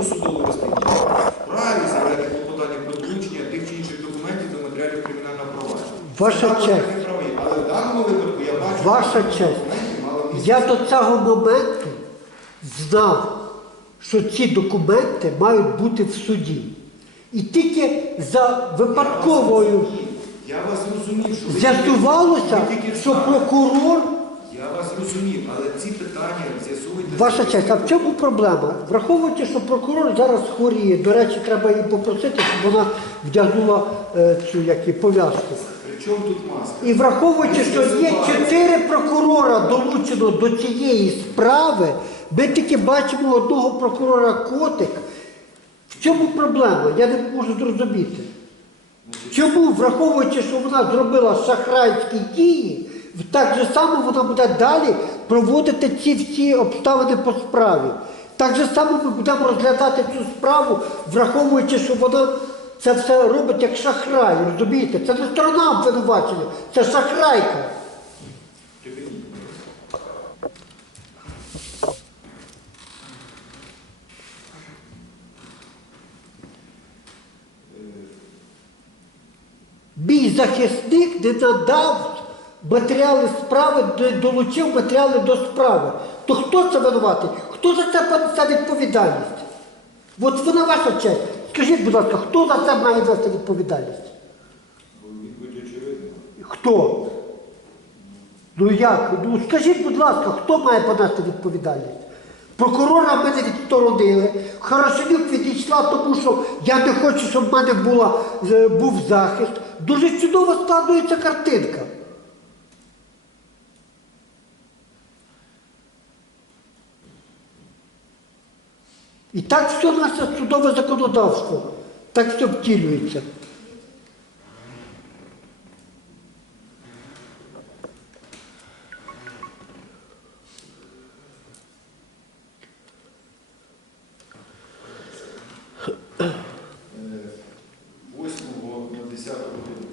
досудове розслідування вправі заявляти клопотання про долучення тих чи інших документів до матеріалів кримінального провадження. Ваша честь. праві. Але в даному випадку я бачу, Ваша що честь. документи мали місце. Я до цього моменту знав, що ці документи мають бути в суді. І тільки за випадковою Я вас зрозумів, що ви з'ясувалося, що прокурор. Я вас зрозумів, але ці питання. Ваша честь, а в чому проблема? Враховуючи, що прокурор зараз хворіє, до речі, треба її попросити, щоб вона вдягнула е, цю як і, пов'язку. При чому тут маска? І враховуючи, що є чотири прокурора долучено до цієї справи, ми тільки бачимо одного прокурора котик. В чому проблема? Я не можу зрозуміти. Чому, враховуючи, що вона зробила шахрайські дії, так же само вона буде далі проводити ці всі обставини по справі. Так же само ми будемо розглядати цю справу, враховуючи, що вона це все робить як шахрай, розумієте? Це не сторона обвинувачення, це шахрайка. Мій захисник не надав матеріали справи, долучив матеріали до справи. То хто це винуватий? Хто за це понесе відповідальність? От вона ваша честь. Скажіть, будь ласка, хто за це має нести відповідальність? Хто? Ну як? Ну скажіть, будь ласка, хто має понести відповідальність? Прокурора мене відсторонили. Хорошенюк відійшла, тому що я не хочу, щоб в мене була, е, був захист. Дуже чудово складується картинка. І так все наше судове законодавство, так все втілюється. Восьмого на 10 годину.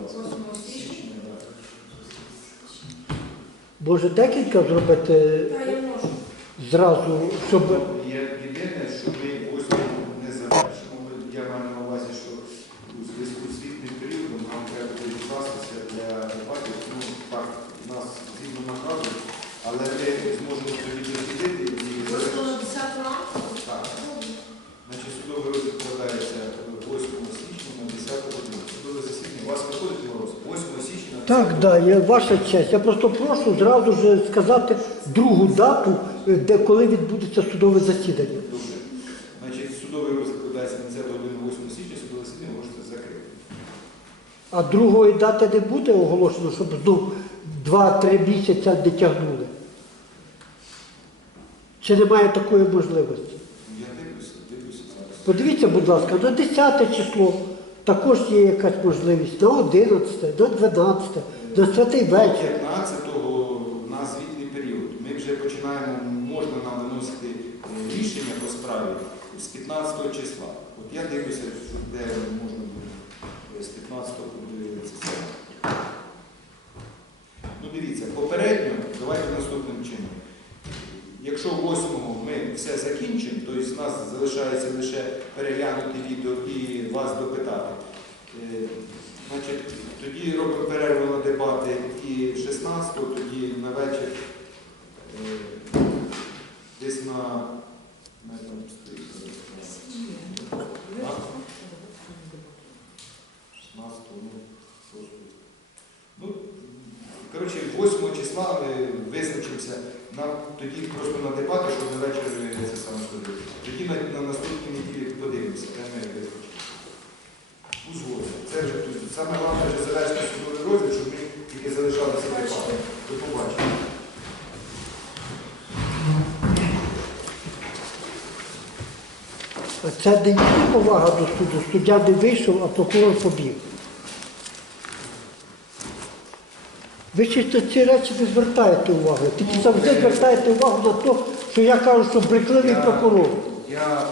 Будь ласка. Січня, да. Може декілька зробити зразу, щоб. Є єдине, що ми восьмого не завершимо. Ми- Я маю на увазі, що у зв'язку з літнім періодом нам треба буде відкластися для дебатів. Ну, так, у нас згідно наказу, але ми зможемо тоді дослідити і Просто на 10 ранку. Так. Значить, судовий розгляд складається 8 січня на 10 годину. Судове засідання. У вас виходить мороз? 8 січня на 10 Так, да, я, ваша честь. Я просто прошу зразу ж сказати другу дату, е, де коли відбудеться судове засідання. Добре. Значить, судовий розгляд складається на 10 годину 8 січня, судове засідання можете закрити. А другої дати не буде оголошено, щоб знов 2-3 місяця не тягнули. Чи немає такої можливості? Я дивлюся, дивлюся зараз. Подивіться, будь ласка, на 10 число також є якась можливість, на 11, на 12, на святий вечір. 15-го у нас звітний період. Ми вже починаємо, можна нам виносити е, рішення по справі з 15 числа. От я дивлюся, де можна буде е, з 15 буде це. Ну дивіться, попередньо, давайте наступним чином. Якщо 8-го ми все закінчимо, то із нас залишається лише переглянути відео і вас допитати. Е, Значить, тоді робимо перерву на дебати і 16-го, тоді на вечір е, десь на, на там стоїть зараз, на- А? 16-го, ну. Ну, коротше, 8 числа ми визначимося на, тоді просто на дебати, щоб на вечір е, це саме ходити. Тоді на, на наступній неділі подивимося, де ми визначимо. Узгодно. Це вже тут. Саме головне вже завершити судовий розгляд, щоб ми тільки залишалися дебати. До побачення. Це не повага до суду. Суддя не вийшов, а прокурор побіг. Ви ще ці речі не звертаєте увагу. Тільки завжди звертаєте увагу на те, що я кажу, що брехливий прокурор. Я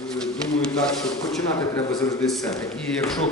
е, думаю так, що починати треба завжди з себе. І якщо